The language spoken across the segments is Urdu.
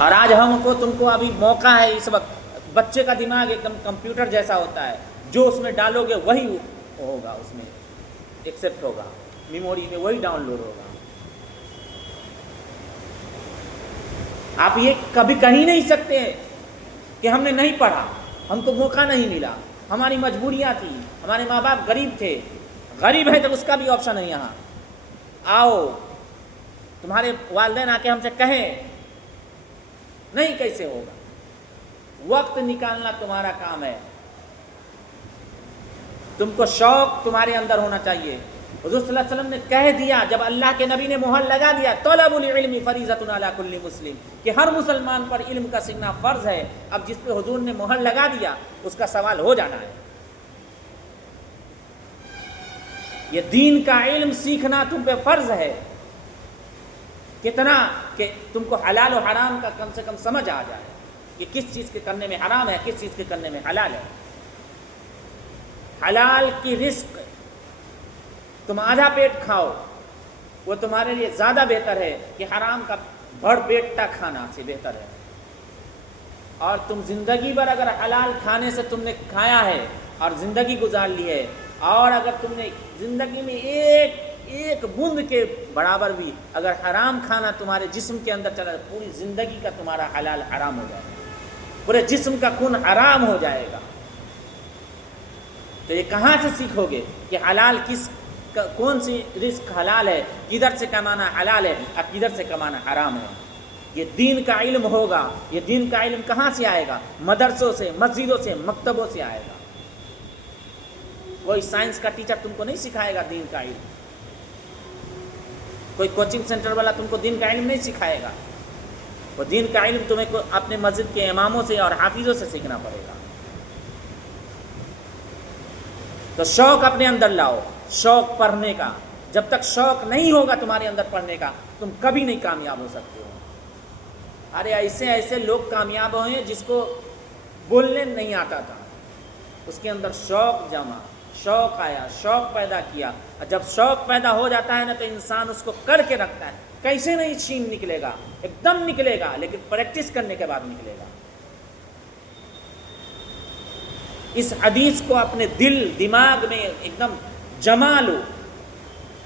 اور آج ہم کو تم کو ابھی موقع ہے اس وقت، بچے کا دماغ ایک دم کمپیوٹر جیسا ہوتا ہے، جو اس میں ڈالو گے وہی ہوگا، اس میں ایکسیپٹ ہوگا، میموری میں وہی ڈاؤن لوڈ ہوگا۔ آپ یہ کبھی کہہ نہیں سکتے کہ ہم نے نہیں پڑھا، ہم کو موقع نہیں ملا، ہماری مجبوریاں تھیں، ہمارے ماں باپ غریب تھے۔ غریب ہے تو اس کا بھی آپشن ہے یہاں، آؤ تمہارے والدین آ کے ہم سے کہیں، نہیں کیسے ہوگا؟ وقت نکالنا تمہارا کام ہے، تم کو شوق تمہارے اندر ہونا چاہیے۔ حضور صلی اللہ علیہ وسلم نے کہہ دیا، جب اللہ کے نبی نے مہر لگا دیا طلب العلم فریضۃ علی کل مسلم، کہ ہر مسلمان پر علم کا سیکھنا فرض ہے، اب جس پہ حضور نے مہر لگا دیا اس کا سوال ہو جانا ہے۔ یہ دین کا علم سیکھنا تم پہ فرض ہے، کتنا کہ تم کو حلال و حرام کا کم سے کم سمجھ آ جائے کہ کس چیز کے کرنے میں حرام ہے، کس چیز کے کرنے میں حلال ہے۔ حلال کی رزق تم آدھا پیٹ کھاؤ، وہ تمہارے لیے زیادہ بہتر ہے کہ حرام کا بھر پیٹا کھانا سے بہتر ہے۔ اور تم زندگی بھر اگر حلال کھانے سے تم نے کھایا ہے اور زندگی گزار لی ہے، اور اگر تم نے زندگی میں ایک بوند کے برابر بھی اگر حرام کھانا تمہارے جسم کے اندر چلا، پوری زندگی کا تمہارا حلال حرام ہو جائے گا، پورے جسم کا خون حرام ہو جائے گا۔ تو یہ کہاں سے سیکھو گے کہ حلال کون سی رزق حلال ہے، کدھر سے کمانا حلال ہے اور کدھر سے کمانا حرام ہے؟ یہ دین کا علم ہوگا۔ یہ دین کا علم کہاں سے آئے گا؟ مدرسوں سے، مسجدوں سے، مکتبوں سے آئے گا۔ کوئی سائنس کا ٹیچر تم کو نہیں سکھائے گا دین کا علم، کوئی کوچنگ سینٹر والا تم کو دین کا علم نہیں سکھائے گا۔ وہ دین کا علم تمہیں اپنے مسجد کے اماموں سے اور حافظوں سے سیکھنا پڑے گا۔ تو شوق اپنے اندر لاؤ، شوق پڑھنے کا۔ جب تک شوق نہیں ہوگا تمہارے اندر پڑھنے کا، تم کبھی نہیں کامیاب ہو سکتے ہو۔ ارے ایسے لوگ کامیاب ہوئے جس کو بولنے نہیں آتا تھا، اس کے اندر شوق جما، شوق آیا، شوق پیدا کیا، اور جب شوق پیدا ہو جاتا ہے نا تو انسان اس کو کر کے رکھتا ہے۔ کیسے نہیں چھین نکلے گا، ایک دم نکلے گا، لیکن پریکٹس کرنے کے بعد نکلے گا۔ اس حدیث کو اپنے دل دماغ میں ایک دم جما لو،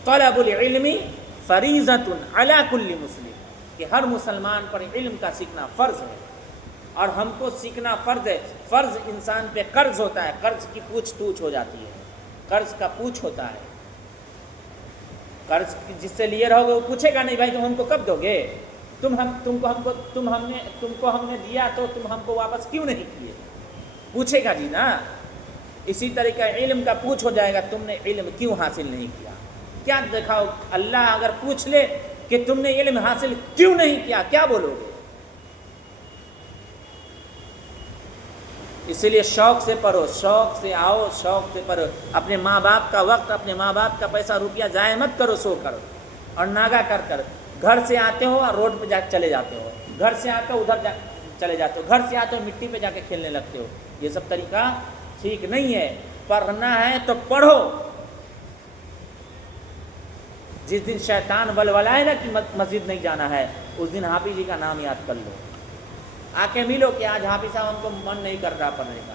طلب العلم فریضۃ علی کل مسلم، کہ ہر مسلمان پر علم کا سیکھنا فرض ہے، اور ہم کو سیکھنا فرض ہے۔ فرض انسان پہ قرض ہوتا ہے، قرض کی پوچھ توچھ ہو جاتی ہے، قرض کا پوچھ ہوتا ہے۔ قرض جس سے لیے رہو گے وہ پوچھے گا نہیں، بھائی تم ہم کو کب دو گے؟ تم کو ہم نے دیا تو تم ہم کو واپس کیوں نہیں کیے؟ پوچھے گا جی نا۔ اسی طریقہ علم کا پوچھ ہو جائے گا، تم نے علم کیوں حاصل نہیں کیا؟ کیا دکھاؤ؟ اللہ اگر پوچھ لے کہ تم نے علم حاصل کیوں نہیں کیا، کیا بولو گے؟ اسی لیے شوق سے پڑھو، شوق سے آؤ، شوق سے پڑھو۔ اپنے ماں باپ کا وقت، اپنے ماں باپ کا پیسہ روپیہ ضائع مت کرو سو کر اور ناگا کر۔ گھر سے آتے ہو اور روڈ پہ چلے جاتے ہو، گھر سے آتے ہو ادھر چلے جاتے ہو، گھر سے آتے ہو مٹی پہ جا کے کھیلنے لگتے ہو۔ یہ سب طریقہ ٹھیک نہیں ہے۔ پڑھنا ہے تو پڑھو۔ جس دن شیطان ولولائے نا کہ مسجد نہیں جانا ہے، اس دن حافظ جی کا نام یاد کر لو، آ کے ملو کہ آج حافظ صاحب ہم کو من نہیں کر رہا پڑھنے کا۔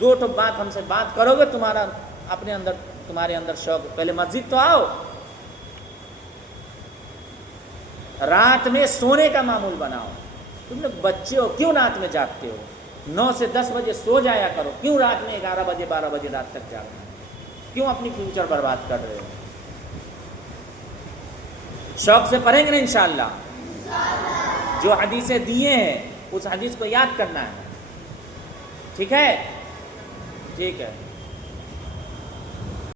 دو ٹھو بات ہم سے بات کرو گے، تمہارے اندر شوق۔ پہلے مسجد تو آؤ۔ رات میں سونے کا معمول بناؤ۔ تم لوگ بچے ہو، کیوں رات میں جاگتے ہو؟ 9 سے 10 بجے سو جایا کرو، کیوں رات میں 11 بجے 12 بجے رات تک جاگنا ہے؟ کیوں اپنی فیوچر برباد کر رہے ہو؟ شوق سے پڑھیں گے نا انشاءاللہ۔ جو حدیثیں دیے ہیں اس حدیث کو یاد کرنا ہے، ٹھیک ہے؟ ٹھیک ہے۔